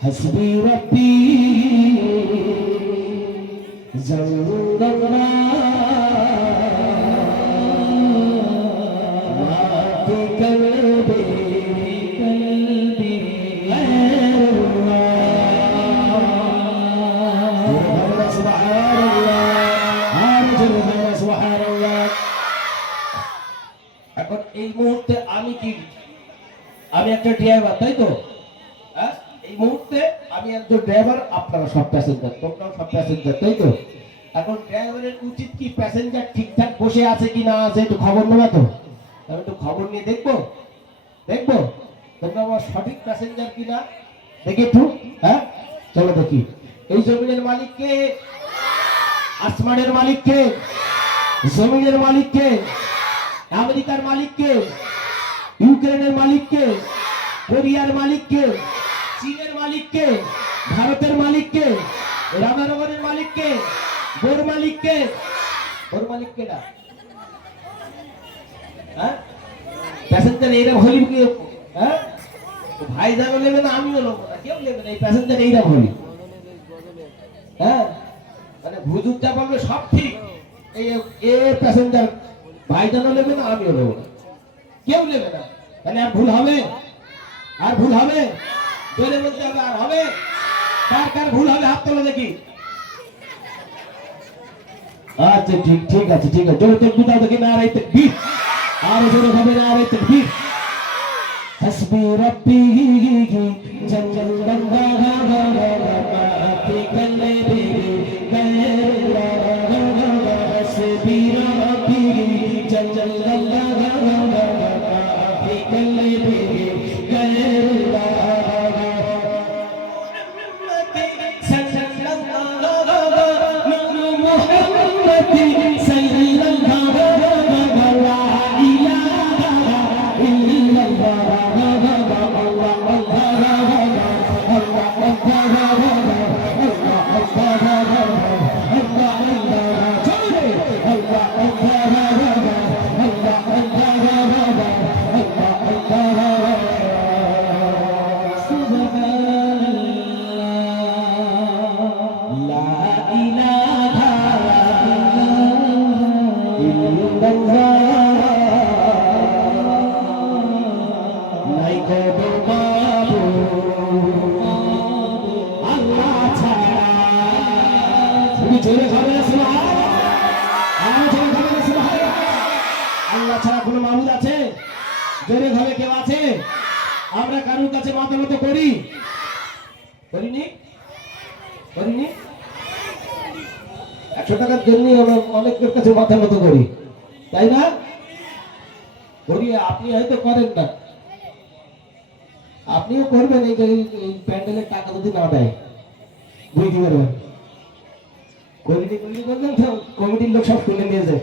حسبي ربي زود الله ما في قلبي غير الله سبحان الله سبحان الله এখন এই মুহূর্তে আমি কি আমি একটা ড্রাইভার তাই তো হ্যাঁ এই মুহূর্তে আমি একজন ড্রাইভার আপনারা সব প্যাসেঞ্জার তোমরাও সব প্যাসেঞ্জার তাই তো এখন ড্রাইভারের উচিত কি প্যাসেঞ্জার ঠিকঠাক বসে আছে কি না আছে একটু খবর নেবা তো আমি একটু খবর নিয়ে দেখবো তোমরা আমার সঠিক প্যাসেঞ্জার কি না দেখি একটু হ্যাঁ চলো দেখি এই জমিনের মালিক কে আসমানের মালিক কে জমিনের মালিক কে আমেরিকার মালিক কে ইউক্রেনের মালিক কে কোরিয়ার মালিক কে চীনের মালিক কে ভারতের মালিক কে রামানগরের মালিক কে বোর মালিক কে না হ্যাঁ প্যাসেঞ্জার এইরকম হলি কি হ্যাঁ ভাই যাবে নেবে না আমিও নেবো না কেউ নেবে না এই প্যাসেঞ্জার এইরকম হলি হ্যাঁ মানে হুজুর যা বলবে সব ঠিক এই এ প্যাসেঞ্জার ভাই জানো নেবে না আমিও নেবো না কেউ নেবে না তাহলে আর ভুল হবে জোরে বলতে হবে আর হবে কার ভুল হবে হাত তোলো দেখি আচ্ছা ঠিক আছে জোরে তাকবীর দাও দেখি নারে তাকবীর আর জোরে হবে নারে তাকবীর হাসবি রব্বি জাল্লাল্লাহু মা ফি কলবি হাসবি রব্বি জাল্লাল্লাহু মা ফি কলবি Allah হবে কেউ আছে? আমরা কারোর কাছে মাথা মতো করি? করিনি? করিনি? 100 টাকার জন্য আমরা অনেকের কাছে মাথা মতো করি, তাই না? করি, আপনি হয়তো করেন না, আপনিও করবেন। এই যে এই প্যান্ডেলের টাকা যদি না দেয় বুঝতে পারবেন। করিনি করিনি করবেন তো কমিটির লোক সব তুলে নিয়ে যায়।